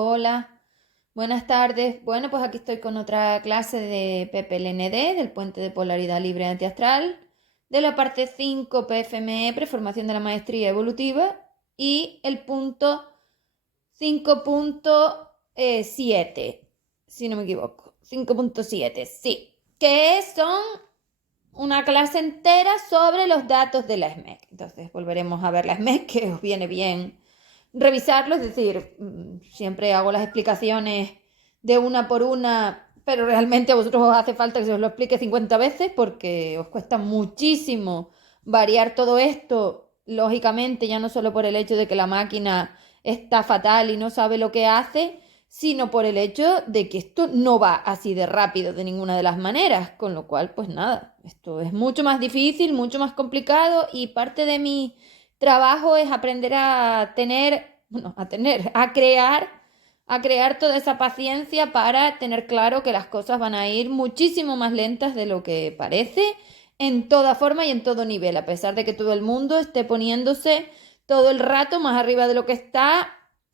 Hola, buenas tardes. Bueno, pues aquí estoy con otra clase de PPLND, del puente de polaridad libre antiastral, de la parte 5 PFME, preformación de la maestría evolutiva, y el punto 5.7, si no me equivoco. 5.7, sí, que son una clase entera sobre los datos de la SMEC. Entonces volveremos a ver la SMEC, que os viene bien revisarlo, es decir, siempre hago las explicaciones de una por una, pero realmente a vosotros os hace falta que se os lo explique 50 veces porque os cuesta muchísimo variar todo esto, lógicamente, ya no solo por el hecho de que la máquina está fatal y no sabe lo que hace, sino por el hecho de que esto no va así de rápido de ninguna de las maneras, con lo cual, pues nada, esto es mucho más difícil, mucho más complicado y parte de mi trabajo es aprender a tener, bueno, a crear toda esa paciencia para tener claro que las cosas van a ir muchísimo más lentas de lo que parece en toda forma y en todo nivel, a pesar de que todo el mundo esté poniéndose todo el rato más arriba de lo que está,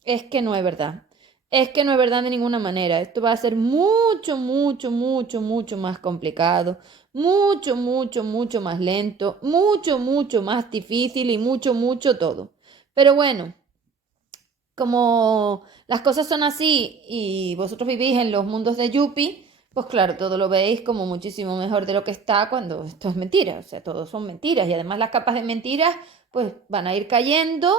es que no es verdad. Es que no es verdad de ninguna manera. Esto va a ser mucho, mucho, mucho, mucho más complicado, mucho, mucho, mucho más lento, mucho, mucho más difícil y mucho, mucho todo. Pero bueno, como las cosas son así y vosotros vivís en los mundos de Yuppie, pues claro, todo lo veis como muchísimo mejor de lo que está cuando esto es mentira. O sea, todo son mentiras y además las capas de mentiras pues van a ir cayendo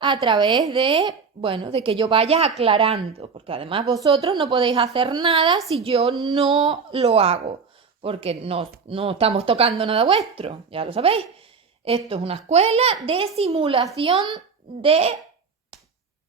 a través de, bueno, de que yo vaya aclarando, porque además vosotros no podéis hacer nada si yo no lo hago, porque no estamos tocando nada vuestro, ya lo sabéis. Esto es una escuela de simulación de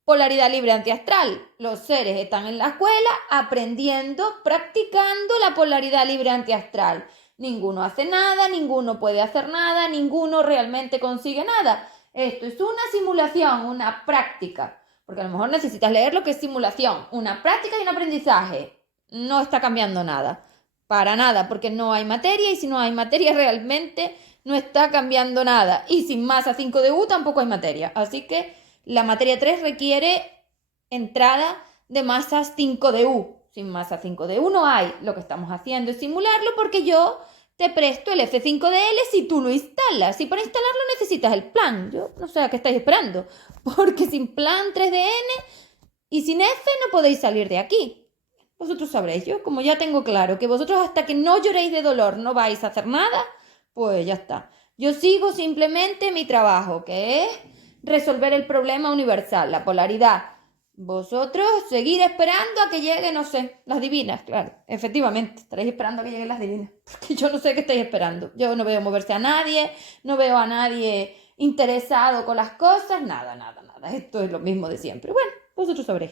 polaridad libre antiastral. Los seres están en la escuela aprendiendo, practicando la polaridad libre antiastral. Ninguno hace nada, ninguno puede hacer nada, ninguno realmente consigue nada. Esto es una simulación, una práctica. Porque a lo mejor necesitas leer lo que es simulación, una práctica y un aprendizaje. No está cambiando nada. Para nada, porque no hay materia y si no hay materia realmente no está cambiando nada. Y sin masa 5 de U tampoco hay materia. Así que la materia 3 requiere entrada de masas 5 de U. Sin masa 5 de U no hay. Lo que estamos haciendo es simularlo porque yo te presto el F5 de L si tú lo instalas. Si para instalarlo necesitas el plan. Yo no sé a qué estáis esperando. Porque sin plan 3 de N y sin F no podéis salir de aquí. Vosotros sabréis. Yo, como ya tengo claro que vosotros hasta que no lloréis de dolor no vais a hacer nada, pues ya está. Yo sigo simplemente mi trabajo, que es resolver el problema universal, la polaridad. Vosotros seguir esperando a que lleguen, no sé, las divinas, claro. Efectivamente, estaréis esperando a que lleguen las divinas. Porque yo no sé qué estáis esperando. Yo no veo moverse a nadie, no veo a nadie interesado con las cosas, nada, nada, nada. Esto es lo mismo de siempre. Bueno, vosotros sabréis.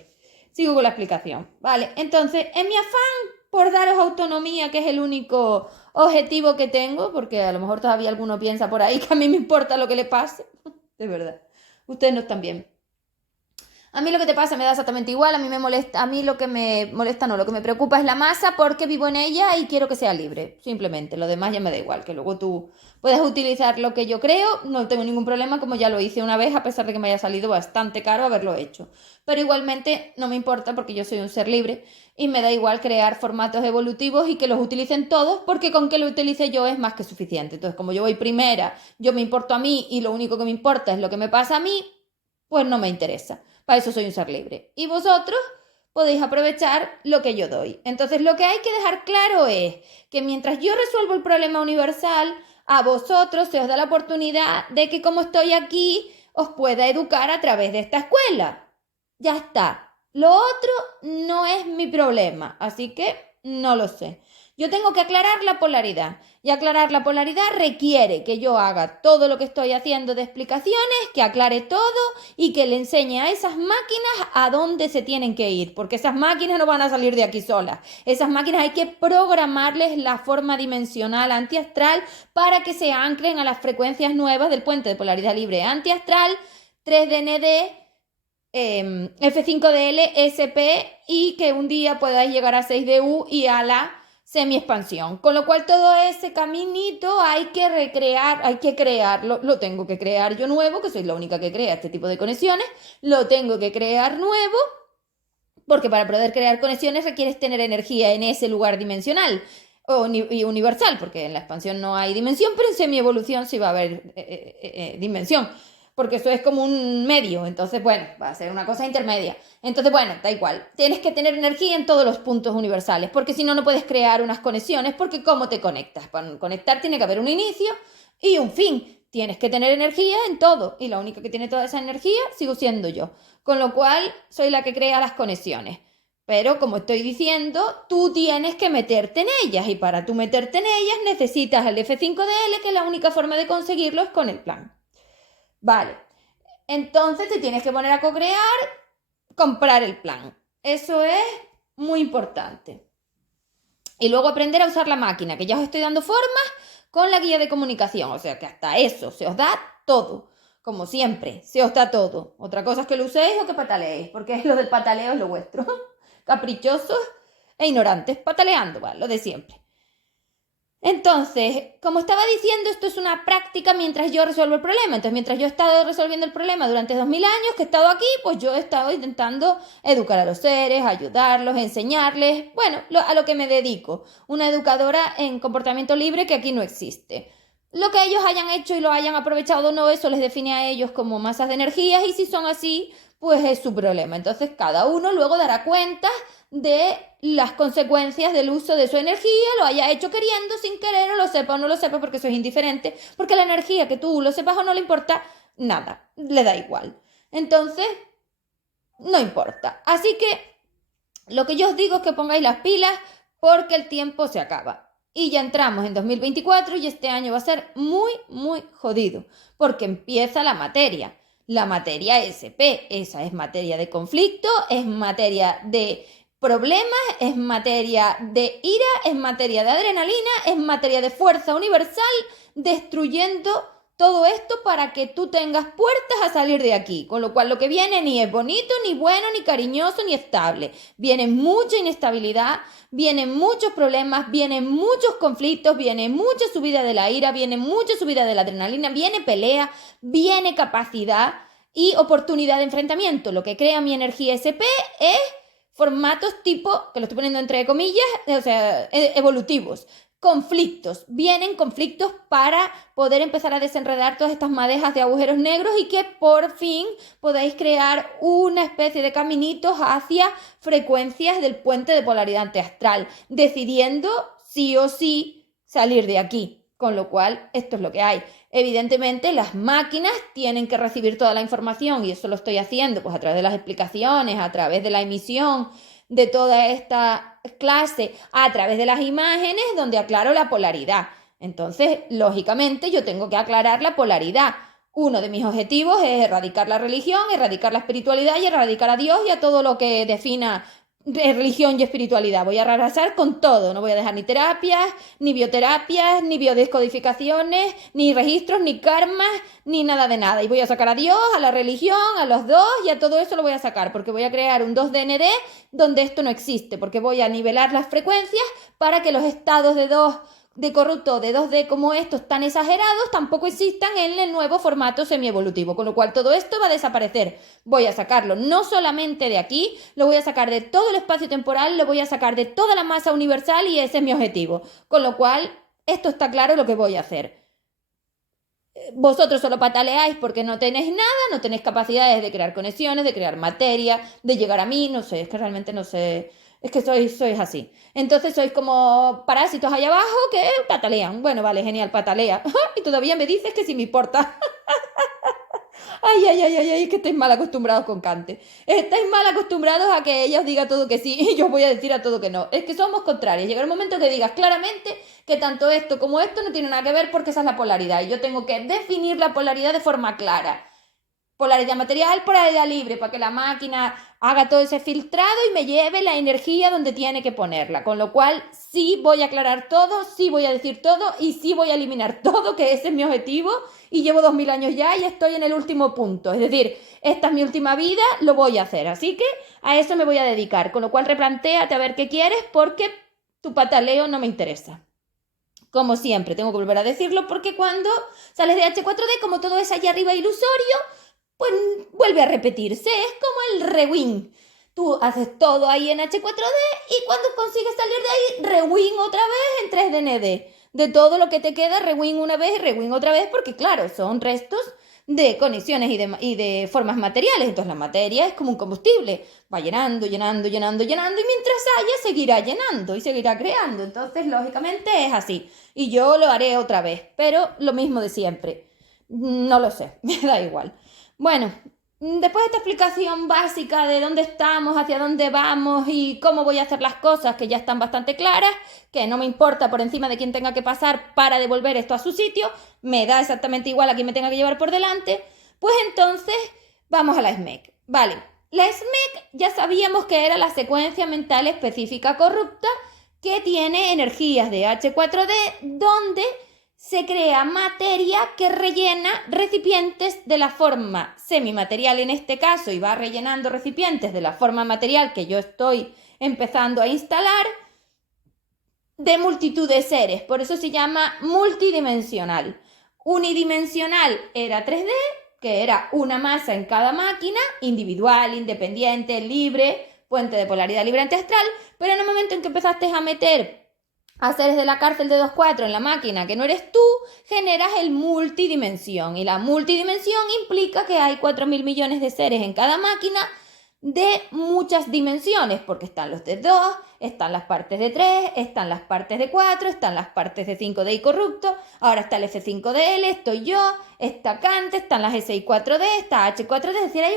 Sigo con la explicación. Vale, entonces, en mi afán por daros autonomía, que es el único objetivo que tengo, porque a lo mejor todavía alguno piensa por ahí que a mí me importa lo que le pase, de verdad. Ustedes no están bien. A mí lo que te pasa me da exactamente igual, a mí me molesta, a mí lo que me molesta no, lo que me preocupa es la masa porque vivo en ella y quiero que sea libre, simplemente, lo demás ya me da igual, que luego tú puedes utilizar lo que yo creo, no tengo ningún problema como ya lo hice una vez a pesar de que me haya salido bastante caro haberlo hecho, pero igualmente no me importa porque yo soy un ser libre y me da igual crear formatos evolutivos y que los utilicen todos porque con que lo utilice yo es más que suficiente, entonces como yo voy primera, yo me importo a mí y lo único que me importa es lo que me pasa a mí, pues no me interesa. Para eso soy un ser libre. Y vosotros podéis aprovechar lo que yo doy. Entonces, lo que hay que dejar claro es que mientras yo resuelvo el problema universal, a vosotros se os da la oportunidad de que como estoy aquí, os pueda educar a través de esta escuela. Ya está. Lo otro no es mi problema, así que no lo sé. Yo tengo que aclarar la polaridad y aclarar la polaridad requiere que yo haga todo lo que estoy haciendo de explicaciones, que aclare todo y que le enseñe a esas máquinas a dónde se tienen que ir, porque esas máquinas no van a salir de aquí solas. Esas máquinas hay que programarles la forma dimensional antiastral para que se anclen a las frecuencias nuevas del puente de polaridad libre antiastral 3DND, F5 de L, SP y que un día podáis llegar a 6 de U y a la semi-expansión. Con lo cual todo ese caminito hay que recrear, hay que crearlo, lo tengo que crear yo nuevo, que soy la única que crea este tipo de conexiones, lo tengo que crear nuevo Porque para poder crear conexiones requieres tener energía en ese lugar dimensional y universal, porque en la expansión no hay dimensión, pero en semievolución sí va a haber dimensión, porque eso es como un medio, entonces bueno, va a ser una cosa intermedia. Entonces bueno, da igual, tienes que tener energía en todos los puntos universales, porque si no, no puedes crear unas conexiones, porque ¿cómo te conectas? Para conectar tiene que haber un inicio y un fin. Tienes que tener energía en todo, y la única que tiene toda esa energía sigo siendo yo. Con lo cual, soy la que crea las conexiones. Pero, como estoy diciendo, tú tienes que meterte en ellas, y para tú meterte en ellas necesitas el F5DL, que la única forma de conseguirlo es con el plan. Vale, entonces te tienes que poner a co-crear, comprar el plan. Eso es muy importante. Y luego aprender a usar la máquina, que ya os estoy dando formas con la guía de comunicación. O sea que hasta eso se os da todo. Como siempre, se os da todo. Otra cosa es que lo uséis o que pataleéis, porque lo del pataleo es lo vuestro. Caprichosos e ignorantes, pataleando, ¿vale? Lo de siempre. Entonces, como estaba diciendo, esto es una práctica mientras yo resuelvo el problema. Entonces, mientras yo he estado resolviendo el problema durante 2000 años que he estado aquí, pues yo he estado intentando educar a los seres, ayudarlos, enseñarles, bueno, a lo que me dedico. Una educadora en comportamiento libre que aquí no existe. Lo que ellos hayan hecho y lo hayan aprovechado o no, eso les define a ellos como masas de energías, y si son así, pues es su problema. Entonces, cada uno luego dará cuenta de las consecuencias del uso de su energía, lo haya hecho queriendo, sin querer, o lo sepa o no lo sepa, porque eso es indiferente, porque la energía, que tú lo sepas o no, le importa nada, le da igual. Entonces, no importa. Así que lo que yo os digo es que pongáis las pilas, porque el tiempo se acaba. Y ya entramos en 2024 y este año va a ser muy, muy jodido, porque empieza la materia. La materia SP, esa es materia de conflicto, es materia de problemas, es materia de ira, es materia de adrenalina, es materia de fuerza universal, destruyendo todo esto para que tú tengas puertas a salir de aquí. Con lo cual lo que viene ni es bonito, ni bueno, ni cariñoso, ni estable. Viene mucha inestabilidad, vienen muchos problemas, vienen muchos conflictos, viene mucha subida de la ira, viene mucha subida de la adrenalina, viene pelea, viene capacidad y oportunidad de enfrentamiento. Lo que crea mi energía SP es formatos tipo, que lo estoy poniendo entre comillas, o sea, evolutivos. Conflictos, vienen conflictos para poder empezar a desenredar todas estas madejas de agujeros negros y que por fin podáis crear una especie de caminitos hacia frecuencias del puente de polaridad antiastral, decidiendo sí o sí salir de aquí. Con lo cual, esto es lo que hay. Evidentemente, las máquinas tienen que recibir toda la información, y eso lo estoy haciendo pues a través de las explicaciones, a través de la emisión de toda esta clase, a través de las imágenes donde aclaro la polaridad. Entonces, lógicamente, yo tengo que aclarar la polaridad. Uno de mis objetivos es erradicar la religión, erradicar la espiritualidad y erradicar a Dios y a todo lo que defina religión y espiritualidad. Voy a arrasar con todo. No voy a dejar ni terapias, ni bioterapias, ni biodescodificaciones, ni registros, ni karmas, ni nada de nada. Y voy a sacar a Dios, a la religión, a los dos, y a todo eso lo voy a sacar, porque voy a crear un 2DND donde esto no existe, porque voy a nivelar las frecuencias para que los estados de corrupto de 2D como estos tan exagerados tampoco existan en el nuevo formato semievolutivo, con lo cual todo esto va a desaparecer. Voy a sacarlo no solamente de aquí, lo voy a sacar de todo el espacio temporal, lo voy a sacar de toda la masa universal, y ese es mi objetivo. Con lo cual, esto está claro lo que voy a hacer. Vosotros solo pataleáis porque no tenéis nada, no tenéis capacidades de crear conexiones, de crear materia, de llegar a mí, no sé, es que realmente no sé, es que sois así. Entonces sois como parásitos allá abajo que patalean. Bueno, vale, genial, patalea. Y todavía me dices que si me importa. Ay, ay, ay, ay, ay, es que estáis mal acostumbrados con Cante. Estáis mal acostumbrados a que ella os diga todo que sí y yo os voy a decir a todo que no. Es que somos contrarios. Llega el momento que digas claramente que tanto esto como esto no tiene nada que ver, porque esa es la polaridad. Y yo tengo que definir la polaridad de forma clara. Polaridad material, polaridad libre, para que la máquina haga todo ese filtrado y me lleve la energía donde tiene que ponerla. Con lo cual, sí voy a aclarar todo, sí voy a decir todo y sí voy a eliminar todo, que ese es mi objetivo. Y llevo 2000 años ya y estoy en el último punto. Es decir, esta es mi última vida, lo voy a hacer. Así que a eso me voy a dedicar. Con lo cual, replantéate a ver qué quieres, porque tu pataleo no me interesa. Como siempre, tengo que volver a decirlo, porque cuando sales de H4D, como todo es allá arriba ilusorio, pues vuelve a repetirse. Es como el rewind Tú haces todo ahí en H4D y cuando consigues salir de ahí, rewind otra vez en 3DND. De todo lo que te queda, rewind una vez y rewind otra vez, porque claro, son restos de conexiones y de formas materiales. Entonces la materia es como un combustible, va llenando, llenando, llenando, llenando, y mientras haya, seguirá llenando y seguirá creando. Entonces, lógicamente es así. Y yo lo haré otra vez, pero lo mismo de siempre. No lo sé, me da igual. Bueno, después de esta explicación básica de dónde estamos, hacia dónde vamos y cómo voy a hacer las cosas, que ya están bastante claras, que no me importa por encima de quién tenga que pasar para devolver esto a su sitio, me da exactamente igual a quién me tenga que llevar por delante, pues entonces vamos a la SMEC. Vale, la SMEC ya sabíamos que era la secuencia mental específica corrupta que tiene energías de H4D, donde se crea materia que rellena recipientes de la forma semimaterial en este caso, y va rellenando recipientes de la forma material que yo estoy empezando a instalar, de multitud de seres. Por eso se llama multidimensional. Unidimensional era 3D, que era una masa en cada máquina, individual, independiente, libre, puente de polaridad libre antiastral, pero en el momento en que empezaste a meter a seres de la cárcel de 2-4 en la máquina que no eres tú, generas el multidimensión. Y la multidimensión implica que hay 4.000 millones de seres en cada máquina de muchas dimensiones, porque están los de 2, están las partes de 3, están las partes de 4, están las partes de 5D y corrupto, ahora está el F5DL, estoy yo, está Kant, están las SI4D, está H4D, es decir, hay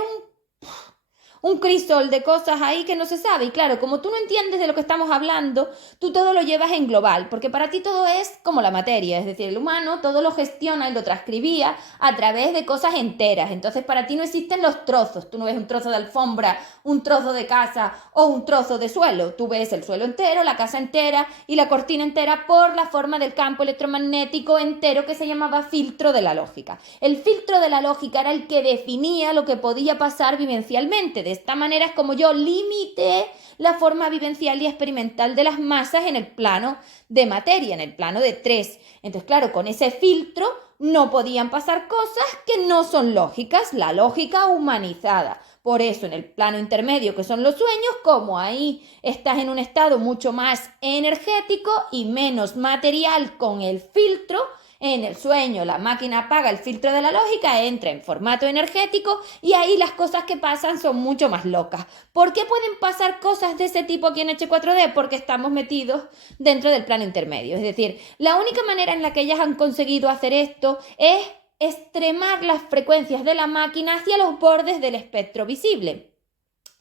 un crisol de cosas ahí que no se sabe. Y claro, como tú no entiendes de lo que estamos hablando, tú todo lo llevas en global, porque para ti todo es como la materia, es decir, el humano todo lo gestiona y lo transcribía a través de cosas enteras. Entonces para ti no existen los trozos, tú no ves un trozo de alfombra, un trozo de casa o un trozo de suelo, tú ves el suelo entero, la casa entera y la cortina entera por la forma del campo electromagnético entero que se llamaba filtro de la lógica. El filtro de la lógica era el que definía lo que podía pasar vivencialmente. De esta manera es como yo limité la forma vivencial y experimental de las masas en el plano de materia, en el plano de 3. Entonces, claro, con ese filtro no podían pasar cosas que no son lógicas, la lógica humanizada. Por eso, en el plano intermedio, que son los sueños, como ahí estás en un estado mucho más energético y menos material con el filtro, en el sueño la máquina apaga el filtro de la lógica, entra en formato energético y ahí las cosas que pasan son mucho más locas. ¿Por qué pueden pasar cosas de ese tipo aquí en H4D? Porque estamos metidos dentro del plano intermedio. Es decir, la única manera en la que ellas han conseguido hacer esto es extremar las frecuencias de la máquina hacia los bordes del espectro visible.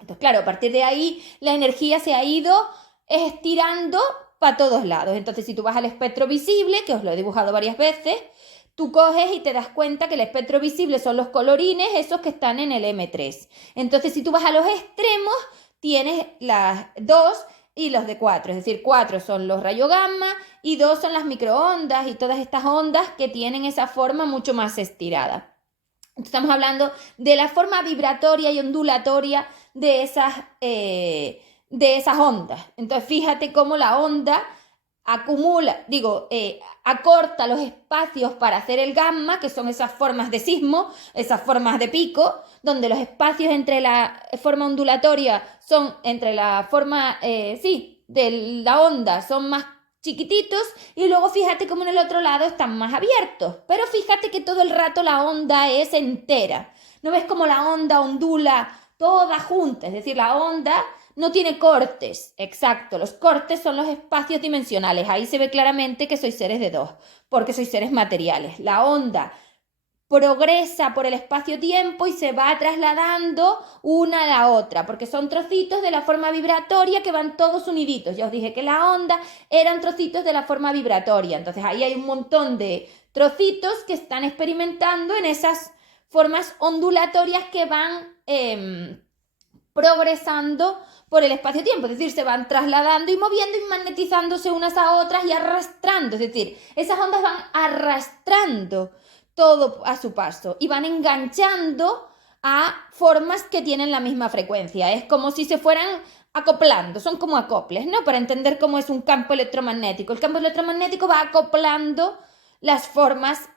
Entonces, claro, a partir de ahí la energía se ha ido estirando para todos lados. Entonces, si tú vas al espectro visible, que os lo he dibujado varias veces, tú coges y te das cuenta que el espectro visible son los colorines, esos que están en el M3. Entonces, si tú vas a los extremos, tienes las 2 y los de 4, es decir, 4 son los rayos gamma y 2 son las microondas y todas estas ondas que tienen esa forma mucho más estirada. Estamos hablando de la forma vibratoria y ondulatoria de esas ondas. Entonces, fíjate cómo la onda acorta los espacios para hacer el gamma, que son esas formas de sismo, esas formas de pico, donde los espacios entre la forma ondulatoria son, entre la forma, de la onda son más chiquititos, y luego fíjate cómo en el otro lado están más abiertos, pero fíjate que todo el rato la onda es entera. ¿No ves cómo la onda ondula toda junta? Es decir, la onda no tiene cortes, exacto, los cortes son los espacios dimensionales, ahí se ve claramente que sois seres de 2, porque sois seres materiales. La onda progresa por el espacio-tiempo y se va trasladando una a la otra, porque son trocitos de la forma vibratoria que van todos uniditos. Ya os dije que la onda eran trocitos de la forma vibratoria, entonces ahí hay un montón de trocitos que están experimentando en esas formas ondulatorias que van progresando por el espacio-tiempo, es decir, se van trasladando y moviendo y magnetizándose unas a otras y arrastrando, es decir, esas ondas van arrastrando todo a su paso y van enganchando a formas que tienen la misma frecuencia. Es como si se fueran acoplando, son como acoples, ¿no? Para entender cómo es un campo electromagnético. El campo electromagnético va acoplando las formas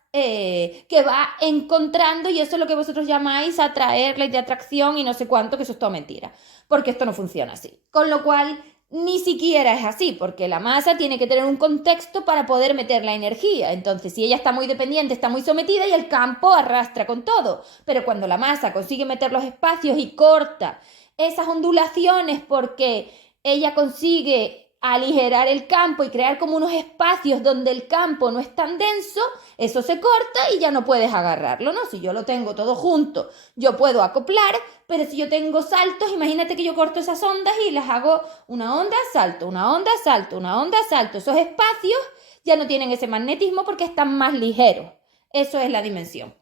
que va encontrando, y eso es lo que vosotros llamáis atraer, ley de atracción y no sé cuánto, que eso es todo mentira, porque esto no funciona así. Con lo cual, ni siquiera es así, porque la masa tiene que tener un contexto para poder meter la energía. Entonces, si ella está muy dependiente, está muy sometida y el campo arrastra con todo. Pero cuando la masa consigue meter los espacios y corta esas ondulaciones porque ella consigue aligerar el campo y crear como unos espacios donde el campo no es tan denso, eso se corta y ya no puedes agarrarlo, ¿no? Si yo lo tengo todo junto, yo puedo acoplar, pero si yo tengo saltos, imagínate que yo corto esas ondas y las hago una onda, salto, una onda, salto, una onda, salto. Esos espacios ya no tienen ese magnetismo porque están más ligeros. Eso es la dimensión.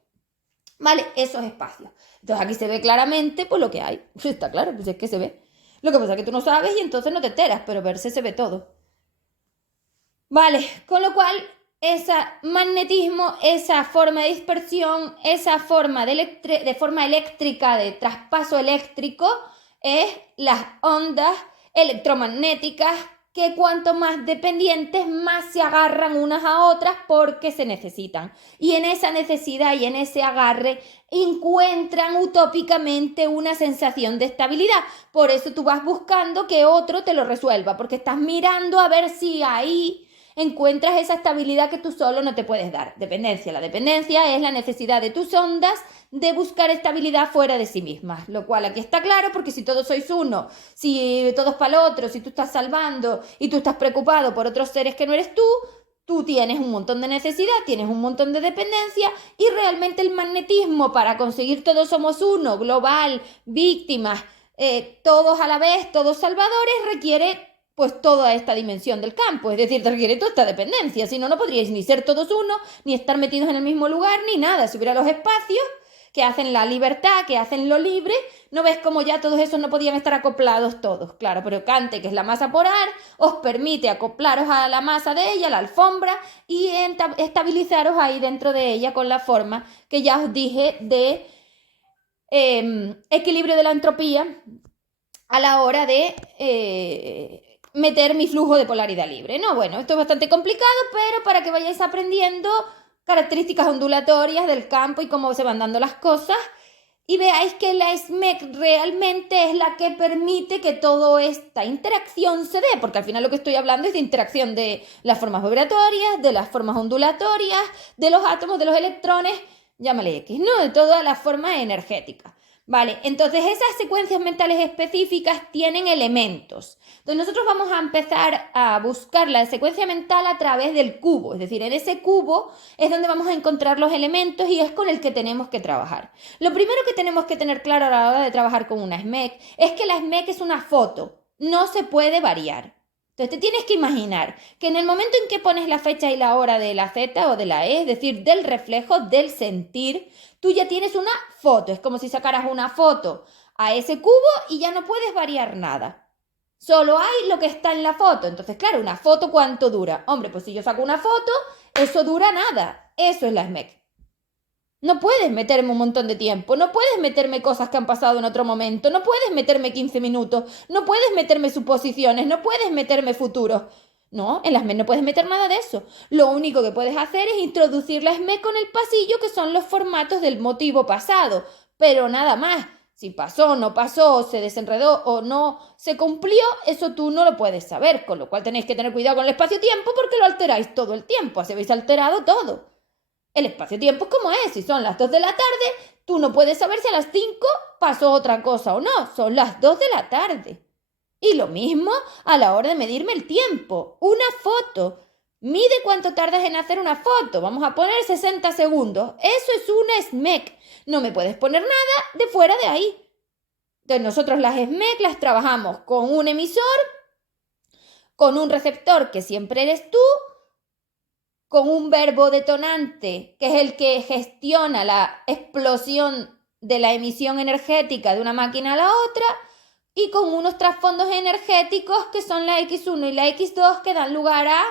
¿Vale? Esos espacios. Entonces aquí se ve claramente pues lo que hay. Está claro, pues es que se ve. Lo que pasa es que tú no sabes y entonces no te enteras, pero verse se ve todo. Vale, con lo cual, ese magnetismo, esa forma de dispersión, esa forma de forma eléctrica, de traspaso eléctrico, es las ondas electromagnéticas que cuanto más dependientes, más se agarran unas a otras porque se necesitan. Y en esa necesidad y en ese agarre encuentran utópicamente una sensación de estabilidad. Por eso tú vas buscando que otro te lo resuelva, porque estás mirando a ver si ahí encuentras esa estabilidad que tú solo no te puedes dar. Dependencia. La dependencia es la necesidad de tus ondas de buscar estabilidad fuera de sí mismas, lo cual aquí está claro, porque si todos sois uno, si todos para el otro, si tú estás salvando y tú estás preocupado por otros seres que no eres tú tienes un montón de necesidad, tienes un montón de dependencia y realmente el magnetismo para conseguir todos somos uno, global, víctimas, todos a la vez, todos salvadores, requiere pues toda esta dimensión del campo, es decir, te requiere toda esta dependencia, si no, no podríais ni ser todos uno, ni estar metidos en el mismo lugar, ni nada, si hubiera los espacios que hacen la libertad, que hacen lo libre, ¿no ves cómo ya todos esos no podían estar acoplados todos? Claro, pero Cante, que es la masa polar, os permite acoplaros a la masa de ella, la alfombra, y estabilizaros ahí dentro de ella con la forma que ya os dije de equilibrio de la entropía a la hora de meter mi flujo de polaridad libre, ¿no? Bueno, esto es bastante complicado, pero para que vayáis aprendiendo características ondulatorias del campo y cómo se van dando las cosas, y veáis que la SMEC realmente es la que permite que toda esta interacción se dé, porque al final lo que estoy hablando es de interacción de las formas vibratorias, de las formas ondulatorias, de los átomos, de los electrones, llámale X, ¿no? De todas las formas energéticas. Vale, entonces esas secuencias mentales específicas tienen elementos. Entonces nosotros vamos a empezar a buscar la secuencia mental a través del cubo, es decir, en ese cubo es donde vamos a encontrar los elementos y es con el que tenemos que trabajar. Lo primero que tenemos que tener claro a la hora de trabajar con una SMEC es que la SMEC es una foto, no se puede variar. Entonces te tienes que imaginar que en el momento en que pones la fecha y la hora de la Z o de la E, es decir, del reflejo, del sentir, tú ya tienes una foto. Es como si sacaras una foto a ese cubo y ya no puedes variar nada. Solo hay lo que está en la foto. Entonces, claro, una foto, ¿cuánto dura? Hombre, pues si yo saco una foto, eso dura nada. Eso es la SMEC. No puedes meterme un montón de tiempo, no puedes meterme cosas que han pasado en otro momento, no puedes meterme 15 minutos, no puedes meterme suposiciones, no puedes meterme futuros. No, en las SMEC no puedes meter nada de eso. Lo único que puedes hacer es introducir la SMEC con el pasillo, que son los formatos del motivo pasado, pero nada más. Si pasó, no pasó, se desenredó o no se cumplió, eso tú no lo puedes saber, con lo cual tenéis que tener cuidado con el espacio-tiempo porque lo alteráis todo el tiempo, así habéis alterado todo. El espacio-tiempo es como es, si son las 2 de la tarde, tú no puedes saber si a las 5 pasó otra cosa o no, son las 2 de la tarde. Y lo mismo a la hora de medirme el tiempo, una foto. Mide cuánto tardas en hacer una foto, vamos a poner 60 segundos, eso es una SMEC, no me puedes poner nada de fuera de ahí. Entonces nosotros las SMEC las trabajamos con un emisor, con un receptor que siempre eres tú, con un verbo detonante, que es el que gestiona la explosión de la emisión energética de una máquina a la otra, y con unos trasfondos energéticos que son la X1 y la X2 que dan lugar a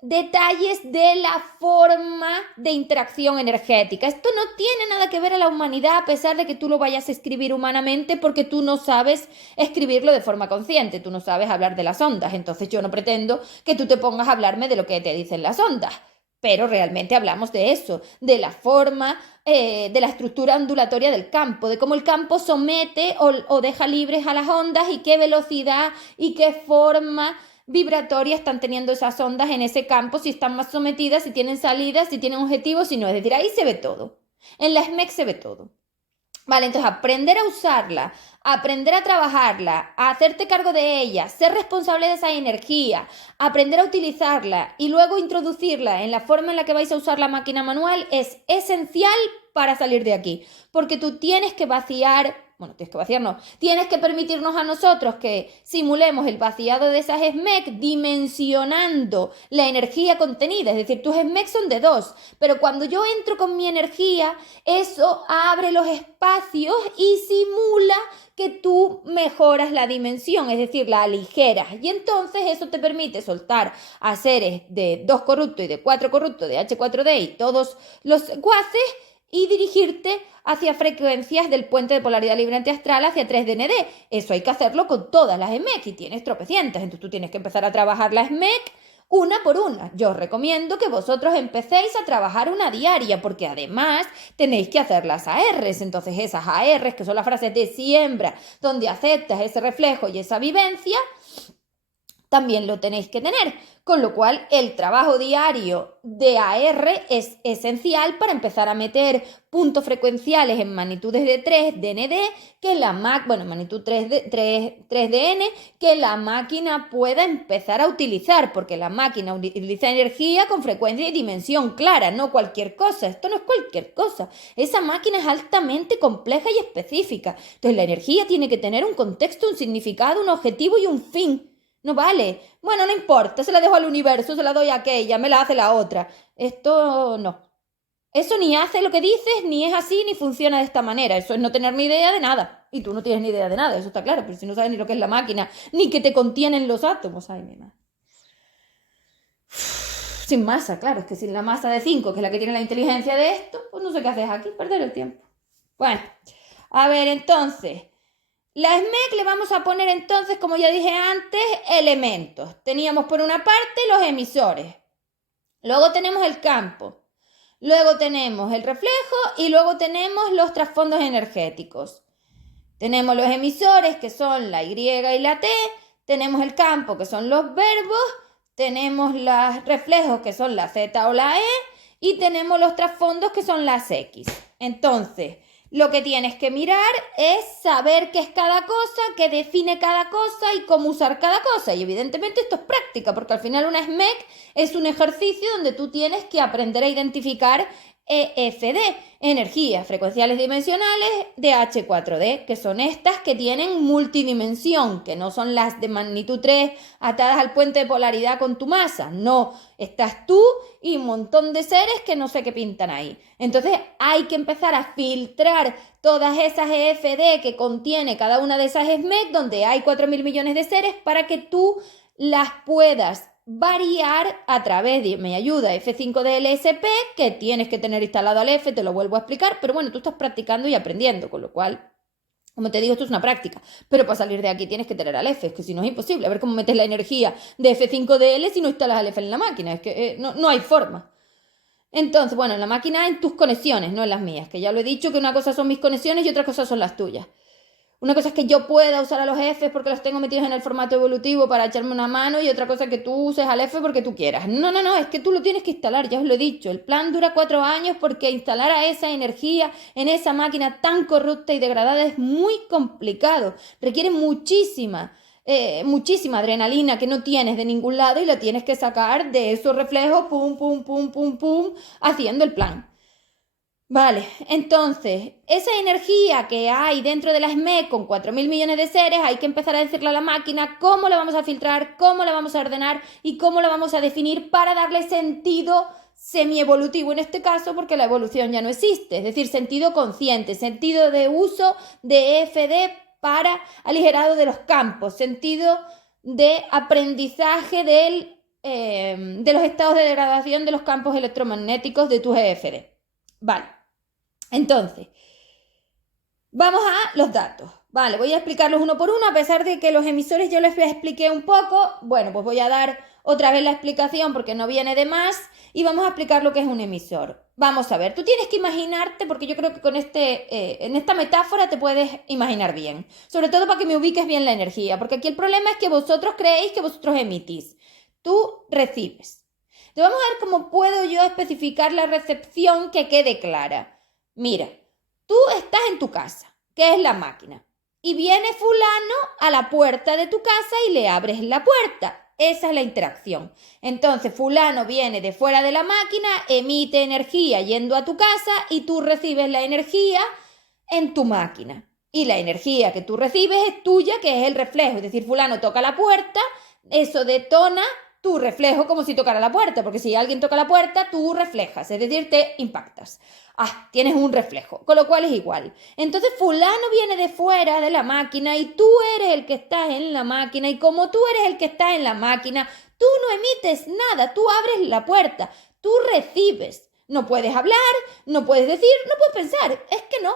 detalles de la forma de interacción energética. Esto no tiene nada que ver a la humanidad a pesar de que tú lo vayas a escribir humanamente porque tú no sabes escribirlo de forma consciente, tú no sabes hablar de las ondas, entonces yo no pretendo que tú te pongas a hablarme de lo que te dicen las ondas. pero realmente hablamos de eso, de la forma, de la estructura ondulatoria del campo, de cómo el campo somete o deja libres a las ondas y qué velocidad y qué forma vibratoria están teniendo esas ondas en ese campo, si están más sometidas, si tienen salidas, si tienen objetivos, si no. Es decir, ahí se ve todo. En la SMEC se ve todo. Vale, entonces aprender a usarla, aprender a trabajarla, a hacerte cargo de ella, ser responsable de esa energía, aprender a utilizarla y luego introducirla en la forma en la que vais a usar la máquina manual es esencial para salir de aquí. Porque tú tienes que vaciar, bueno, tienes que vaciar, no, tienes que permitirnos a nosotros que simulemos el vaciado de esas SMEC dimensionando la energía contenida. Es decir, tus SMEC son de 2, pero cuando yo entro con mi energía, eso abre los espacios y simula que tú mejoras la dimensión, es decir, la aligeras. Y entonces eso te permite soltar a seres de 2 corruptos y de 4 corruptos, de H4D y todos los secuaces, y dirigirte hacia frecuencias del puente de polaridad libre antiastral hacia 3DND. Eso hay que hacerlo con todas las SMEC y tienes tropecientas. Entonces tú tienes que empezar a trabajar la SMEC una por una. Yo os recomiendo que vosotros empecéis a trabajar una diaria, porque además tenéis que hacer las ARs. Entonces esas ARs, que son las frases de siembra, donde aceptas ese reflejo y esa vivencia, también lo tenéis que tener, con lo cual el trabajo diario de AR es esencial para empezar a meter puntos frecuenciales en magnitudes de 3 DND, que la magnitud 3DN, que la máquina pueda empezar a utilizar, porque la máquina utiliza energía con frecuencia y dimensión clara, no cualquier cosa. Esto no es cualquier cosa, esa máquina es altamente compleja y específica. Entonces la energía tiene que tener un contexto, un significado, un objetivo y un fin. No vale. Bueno, no importa, se la dejo al universo, se la doy a aquella, me la hace la otra. Esto no. Eso ni hace lo que dices, ni es así, ni funciona de esta manera. Eso es no tener ni idea de nada. Y tú no tienes ni idea de nada, eso está claro, pero si no sabes ni lo que es la máquina, ni que te contienen los átomos. Ay, mi madre. Sin masa, claro, es que sin la masa de 5, que es la que tiene la inteligencia de esto, pues no sé qué haces aquí, perder el tiempo. Bueno, a ver, entonces... La SMEC le vamos a poner entonces, como ya dije antes, elementos. Teníamos por una parte los emisores, luego tenemos el campo, luego tenemos el reflejo y luego tenemos los trasfondos energéticos. Tenemos los emisores, que son la Y y la T, tenemos el campo, que son los verbos, tenemos los reflejos, que son la Z o la E, y tenemos los trasfondos, que son las X. Entonces... lo que tienes que mirar es saber qué es cada cosa, qué define cada cosa y cómo usar cada cosa. Y evidentemente esto es práctica, porque al final una SMEC es un ejercicio donde tú tienes que aprender a identificar EFD, energías frecuenciales dimensionales de H4D, que son estas que tienen multidimensión, que no son las de magnitud 3 atadas al puente de polaridad con tu masa. No, estás tú y un montón de seres que no sé qué pintan ahí. Entonces hay que empezar a filtrar todas esas EFD que contiene cada una de esas SMEC, donde hay 4.000 millones de seres, para que tú las puedas variar a través de mi ayuda F5DLSP, que tienes que tener instalado al F, te lo vuelvo a explicar, pero bueno, tú estás practicando y aprendiendo, con lo cual, como te digo, esto es una práctica, pero para salir de aquí tienes que tener al F, es que si no es imposible, a ver cómo metes la energía de F5DL si no instalas al F en la máquina, es que no hay forma. Entonces, bueno, en la máquina, en tus conexiones, no en las mías, que ya lo he dicho, que una cosa son mis conexiones y otra cosa son las tuyas. Una cosa es que yo pueda usar a los Fs porque los tengo metidos en el formato evolutivo para echarme una mano, y otra cosa es que tú uses al F porque tú quieras. No, es que tú lo tienes que instalar, ya os lo he dicho. El plan dura 4 años porque instalar a esa energía en esa máquina tan corrupta y degradada es muy complicado. Requiere muchísima adrenalina que no tienes de ningún lado y la tienes que sacar de esos reflejos, pum, pum, pum, pum, pum, haciendo el plan. Vale, entonces, esa energía que hay dentro de la SMEC con 4.000 millones de seres, hay que empezar a decirle a la máquina cómo la vamos a filtrar, cómo la vamos a ordenar y cómo la vamos a definir para darle sentido semievolutivo en este caso, porque la evolución ya no existe, es decir, sentido consciente, sentido de uso de EFD para aligerado de los campos, sentido de aprendizaje de los estados de degradación de los campos electromagnéticos de tus EFD. Vale. Entonces, vamos a los datos. Vale, voy a explicarlos uno por uno, a pesar de que los emisores yo les expliqué un poco. Bueno, pues voy a dar otra vez la explicación porque no viene de más y vamos a explicar lo que es un emisor. Vamos a ver, tú tienes que imaginarte, porque yo creo que con en esta metáfora te puedes imaginar bien, sobre todo para que me ubiques bien la energía, porque aquí el problema es que vosotros creéis que vosotros emitís, tú recibes. Entonces vamos a ver cómo puedo yo especificar la recepción que quede clara. Mira, tú estás en tu casa, que es la máquina, y viene fulano a la puerta de tu casa y le abres la puerta. Esa es la interacción. Entonces, fulano viene de fuera de la máquina, emite energía yendo a tu casa y tú recibes la energía en tu máquina. Y la energía que tú recibes es tuya, que es el reflejo. Es decir, fulano toca la puerta, eso detona tu reflejo como si tocara la puerta, porque si alguien toca la puerta, tú reflejas, es decir, te impactas. Tienes un reflejo, con lo cual es igual. Entonces fulano viene de fuera de la máquina y tú eres el que estás en la máquina y como tú eres el que está en la máquina, tú no emites nada, tú abres la puerta, tú recibes. No puedes hablar, no puedes decir, no puedes pensar, es que no.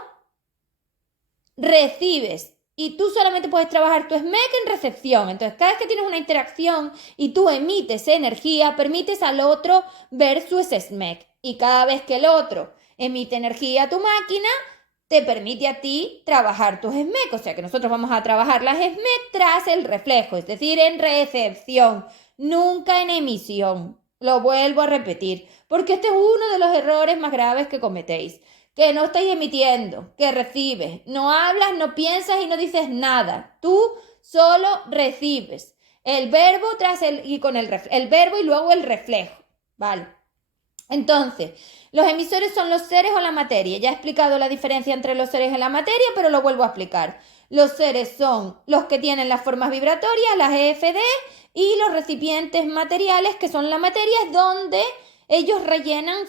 Recibes. Y tú solamente puedes trabajar tu SMEC en recepción. Entonces, cada vez que tienes una interacción y tú emites energía, permites al otro ver su SMEC. Y cada vez que el otro emite energía a tu máquina, te permite a ti trabajar tus SMEC. O sea que nosotros vamos a trabajar las SMEC tras el reflejo, es decir, en recepción, nunca en emisión. Lo vuelvo a repetir, porque este es uno de los errores más graves que cometéis. Que no estáis emitiendo, que recibes. No hablas, no piensas y no dices nada. Tú solo recibes. El verbo el verbo y luego el reflejo. ¿Vale? Entonces, los emisores son los seres o la materia. Ya he explicado la diferencia entre los seres y la materia, pero lo vuelvo a explicar. Los seres son los que tienen las formas vibratorias, las EFD, y los recipientes materiales, que son la materia, es donde ellos rellenan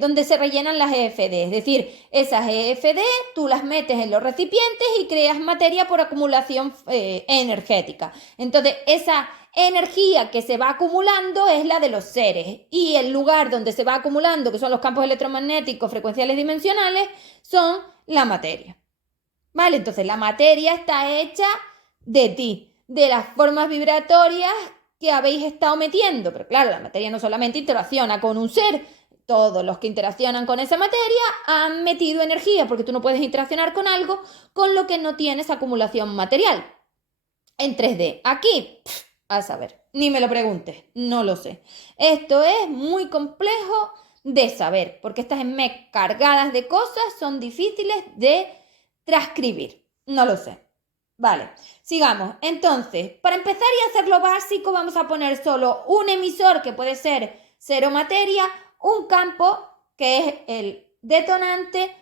donde se rellenan las EFD, es decir, esas EFD tú las metes en los recipientes y creas materia por acumulación energética. Entonces, esa energía que se va acumulando es la de los seres y el lugar donde se va acumulando, que son los campos electromagnéticos frecuenciales dimensionales, son la materia. ¿Vale? Entonces, la materia está hecha de ti, de las formas vibratorias que habéis estado metiendo, pero claro, la materia no solamente interacciona con un ser. Todos los que interaccionan con esa materia han metido energía, porque tú no puedes interaccionar con algo con lo que no tienes acumulación material. En 3D, aquí, a saber, ni me lo preguntes, no lo sé. Esto es muy complejo de saber, porque estas SMEC cargadas de cosas son difíciles de transcribir. No lo sé. Vale, sigamos. Entonces, para empezar y hacer lo básico, vamos a poner solo un emisor, que puede ser cero materia, un campo, que es el detonante,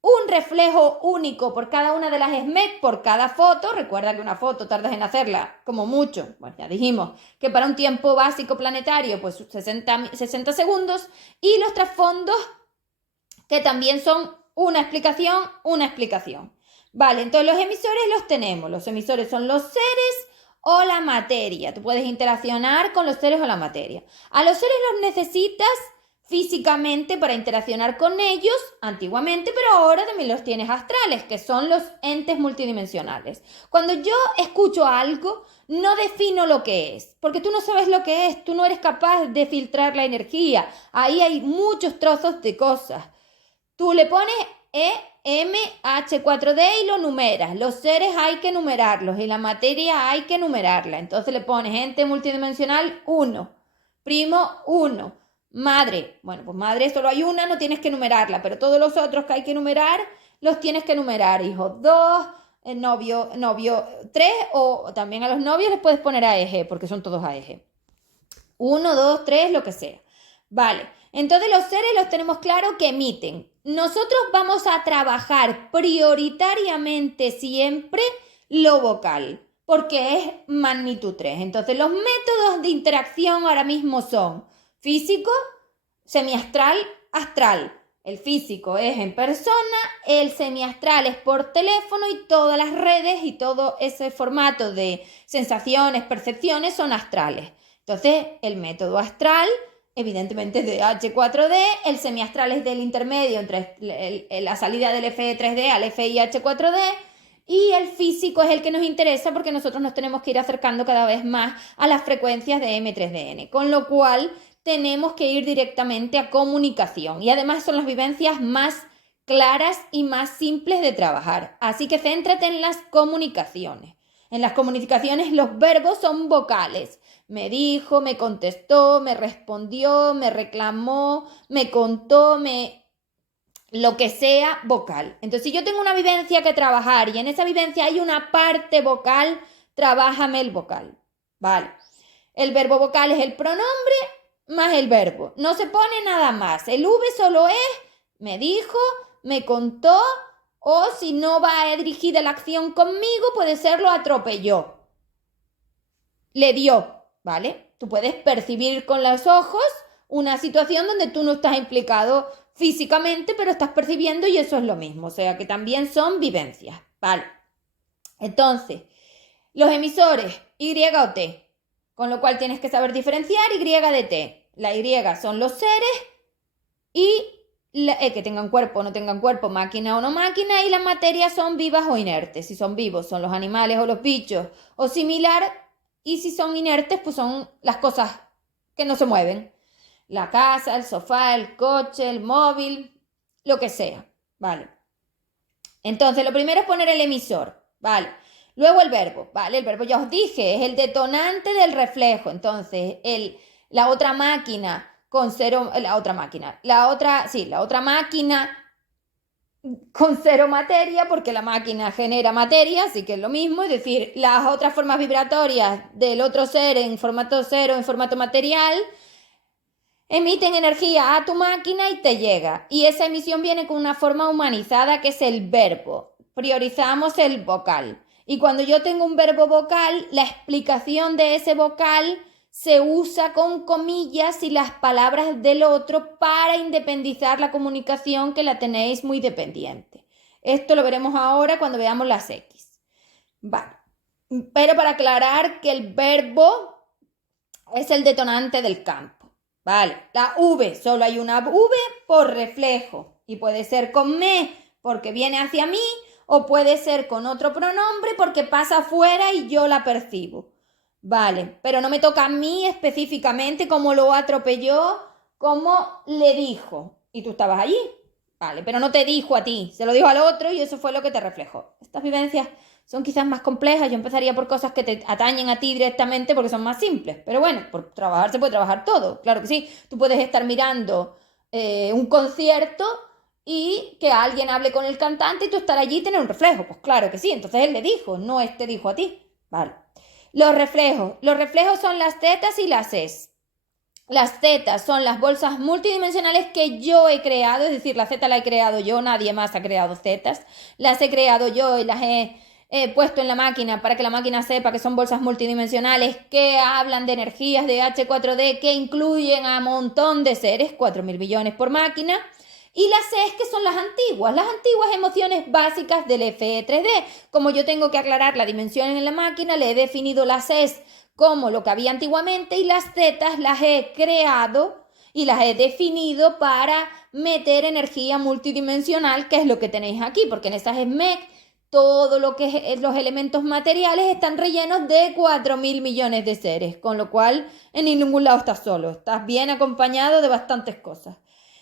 un reflejo único por cada una de las SMEC, por cada foto. Recuerda que una foto tardas en hacerla como mucho, bueno, ya dijimos que para un tiempo básico planetario, pues 60 segundos, y los trasfondos, que también son una explicación. Vale, entonces los emisores los tenemos. Los emisores son los seres o la materia. Tú puedes interaccionar con los seres o la materia. A los seres los necesitas físicamente para interaccionar con ellos antiguamente, pero ahora también los tienes astrales, que son los entes multidimensionales. Cuando yo escucho algo, no defino lo que es, porque tú no sabes lo que es, tú no eres capaz de filtrar la energía. Ahí hay muchos trozos de cosas. Tú le pones H4D y lo numeras. Los seres hay que numerarlos y la materia hay que numerarla. Entonces le pones ente multidimensional 1, primo 1, madre. Bueno, pues madre solo hay una, no tienes que numerarla, pero todos los otros que hay que numerar los tienes que numerar. Hijo 2, novio 3, o también a los novios les puedes poner AEG, porque son todos AEG. 1, 2, 3, lo que sea. Vale, entonces los seres los tenemos claro que emiten. Nosotros vamos a trabajar prioritariamente siempre lo vocal, porque es magnitud 3. Entonces los métodos de interacción ahora mismo son físico, semiastral, astral. El físico es en persona, el semiastral es por teléfono y todas las redes y todo ese formato de sensaciones, percepciones son astrales. Entonces el método astral evidentemente es de H4D, el semiastral es del intermedio entre la salida del FE3D al FI H4D, y el físico es el que nos interesa porque nosotros nos tenemos que ir acercando cada vez más a las frecuencias de M3DN, con lo cual tenemos que ir directamente a comunicación y además son las vivencias más claras y más simples de trabajar. Así que céntrate en las comunicaciones. En las comunicaciones los verbos son vocales. Me dijo, me contestó, me respondió, me reclamó, me contó, lo que sea vocal. Entonces, si yo tengo una vivencia que trabajar y en esa vivencia hay una parte vocal, trabájame el vocal. Vale. El verbo vocal es el pronombre más el verbo. No se pone nada más. El V solo es me dijo, me contó, o si no va dirigida la acción conmigo, puede ser lo atropelló. Le dio, ¿vale? Tú puedes percibir con los ojos una situación donde tú no estás implicado físicamente, pero estás percibiendo y eso es lo mismo. O sea que también son vivencias, ¿vale? Entonces, los emisores, Y o T, con lo cual tienes que saber diferenciar Y de T. La Y son los seres y que tengan cuerpo o no tengan cuerpo, máquina o no máquina, y las materias son vivas o inertes. Si son vivos son los animales o los bichos o similar, y si son inertes pues son las cosas que no se mueven. La casa, el sofá, el coche, el móvil, lo que sea, ¿vale? Entonces, lo primero es poner el emisor, ¿vale? Luego el verbo, ¿vale? El verbo ya os dije, es el detonante del reflejo. Entonces, la otra máquina con cero, la otra máquina con cero materia, porque la máquina genera materia, así que es lo mismo, es decir, las otras formas vibratorias del otro ser en formato cero, en formato material, emiten energía a tu máquina y te llega. Y esa emisión viene con una forma humanizada que es el verbo. Priorizamos el vocal. Y cuando yo tengo un verbo vocal, la explicación de ese vocal se usa con comillas y las palabras del otro para independizar la comunicación, que la tenéis muy dependiente. Esto lo veremos ahora cuando veamos las X. Vale. Pero para aclarar que el verbo es el detonante del campo. Vale, la V, solo hay una V por reflejo y puede ser con me porque viene hacia mí o puede ser con otro pronombre porque pasa afuera y yo la percibo. Vale, pero no me toca a mí específicamente como lo atropelló, como le dijo. Y tú estabas allí. Vale, pero no te dijo a ti, se lo dijo al otro y eso fue lo que te reflejó. Estas vivencias son quizás más complejas. Yo empezaría por cosas que te atañen a ti directamente porque son más simples. Pero bueno, por trabajar se puede trabajar todo. Claro que sí. Tú puedes estar mirando un concierto y que alguien hable con el cantante y tú estar allí y tener un reflejo. Pues claro que sí. Entonces él le dijo, no te dijo a ti. Vale. Los reflejos. Los reflejos son las tetas y las es. Las zetas son las bolsas multidimensionales que yo he creado, es decir, la zeta la he creado yo, nadie más ha creado zetas. Las he creado yo y las he puesto en la máquina para que la máquina sepa que son bolsas multidimensionales que hablan de energías de H4D que incluyen a un montón de seres, 4.000 billones por máquina. Y las es que son las antiguas emociones básicas del FE3D. Como yo tengo que aclarar la dimensión en la máquina, le he definido las es como lo que había antiguamente y las zetas las he creado y las he definido para meter energía multidimensional, que es lo que tenéis aquí, porque en esas SMEC todo lo que es los elementos materiales están rellenos de 4.000 millones de seres, con lo cual en ningún lado estás solo, estás bien acompañado de bastantes cosas.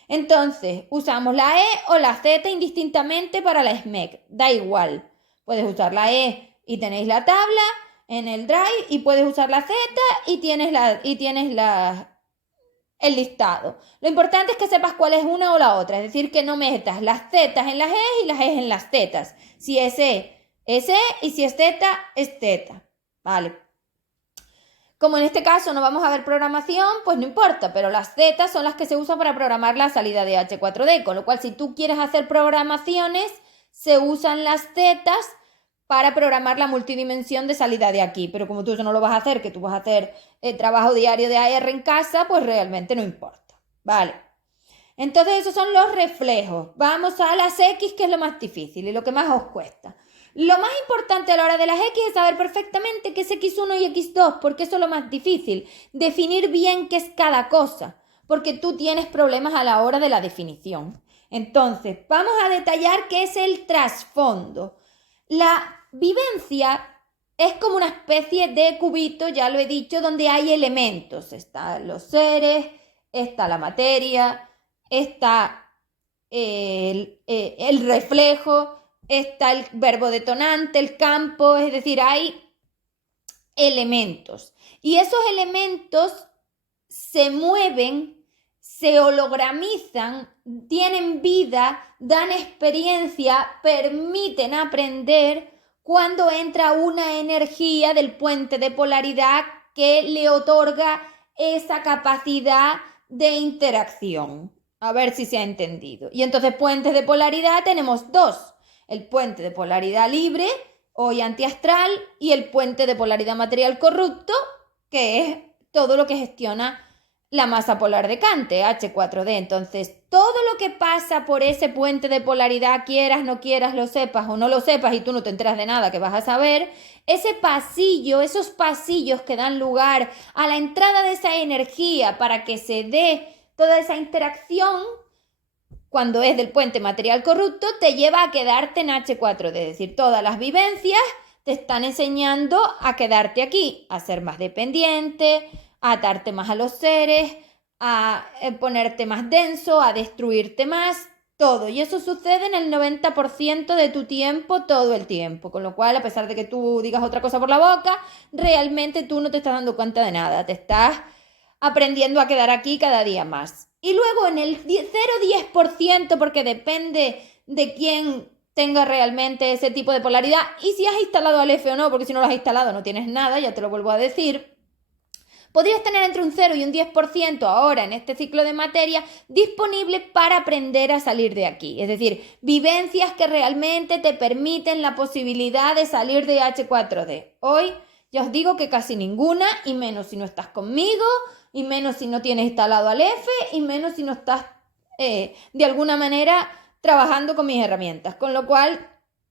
Entonces, usamos la E o la Z indistintamente para la SMEC, da igual. Puedes usar la E y tenéis la tabla en el Drive y puedes usar la Z y tienes el listado. Lo importante es que sepas cuál es una o la otra, es decir, que no metas las Z en las E y las E en las Z. Si es E, es E, y si es Z, es Z. Vale. Como en este caso no vamos a ver programación, pues no importa, pero las Z son las que se usan para programar la salida de H4D, con lo cual si tú quieres hacer programaciones, se usan las Z para programar la multidimensión de salida de aquí, pero como tú eso no lo vas a hacer, que tú vas a hacer el trabajo diario de AR en casa, pues realmente no importa, ¿vale? Entonces esos son los reflejos. Vamos a las X, que es lo más difícil y lo que más os cuesta. Lo más importante a la hora de las X es saber perfectamente qué es X1 y X2, porque eso es lo más difícil, definir bien qué es cada cosa, porque tú tienes problemas a la hora de la definición. Entonces, vamos a detallar qué es el trasfondo. La vivencia es como una especie de cubito, ya lo he dicho, donde hay elementos. Están los seres, está la materia, está el reflejo, está el verbo detonante, el campo, es decir, hay elementos. Y esos elementos se mueven, se hologramizan, tienen vida, dan experiencia, permiten aprender cuando entra una energía del puente de polaridad que le otorga esa capacidad de interacción. A ver si se ha entendido. Y entonces puentes de polaridad tenemos dos. El puente de polaridad libre, hoy antiastral, y el puente de polaridad material corrupto, que es todo lo que gestiona la masa polar de Kant, H4D. Entonces, todo lo que pasa por ese puente de polaridad, quieras, no quieras, lo sepas o no lo sepas y tú no te enteras de nada que vas a saber, ese pasillo, esos pasillos que dan lugar a la entrada de esa energía para que se dé toda esa interacción, cuando es del puente material corrupto, te lleva a quedarte en H4D, es decir, todas las vivencias te están enseñando a quedarte aquí, a ser más dependiente, a atarte más a los seres, a ponerte más denso, a destruirte más, todo. Y eso sucede en el 90% de tu tiempo, todo el tiempo. Con lo cual, a pesar de que tú digas otra cosa por la boca, realmente tú no te estás dando cuenta de nada. Te estás aprendiendo a quedar aquí cada día más. Y luego en el 0,10%, porque depende de quién tenga realmente ese tipo de polaridad, y si has instalado Aleph o no, porque si no lo has instalado no tienes nada, ya te lo vuelvo a decir, podrías tener entre un 0 y un 10% ahora en este ciclo de materia disponible para aprender a salir de aquí. Es decir, vivencias que realmente te permiten la posibilidad de salir de H4D. Hoy ya os digo que casi ninguna, y menos si no estás conmigo, y menos si no tienes instalado Aleph, y menos si no estás de alguna manera trabajando con mis herramientas, con lo cual